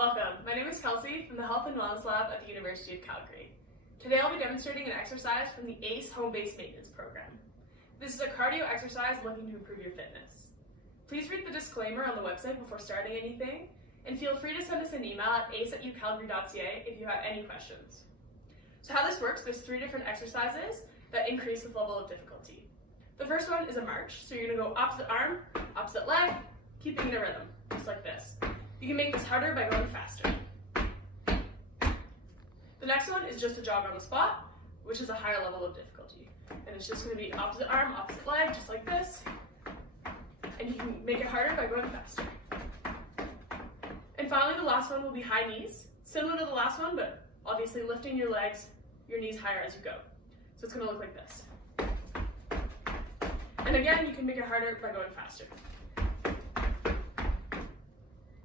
Welcome, my name is Kelsey from the Health and Wellness Lab at the University of Calgary. Today I'll be demonstrating an exercise from the ACE Home-Based Maintenance Program. This is a cardio exercise looking to improve your fitness. Please read the disclaimer on the website before starting anything, and feel free to send us an email at ace@ucalgary.ca if you have any questions. So how this works, there's 3 different exercises that increase with level of difficulty. The first one is a march, so you're going to go opposite arm, opposite leg, keeping the rhythm, just like this. You can make this harder by going faster. The next one is just a jog on the spot, which is a higher level of difficulty. And it's just going to be opposite arm, opposite leg, just like this. And you can make it harder by going faster. And finally, the last one will be high knees. Similar to the last one, but obviously lifting your legs, your knees higher as you go. So it's going to look like this. And again, you can make it harder by going faster.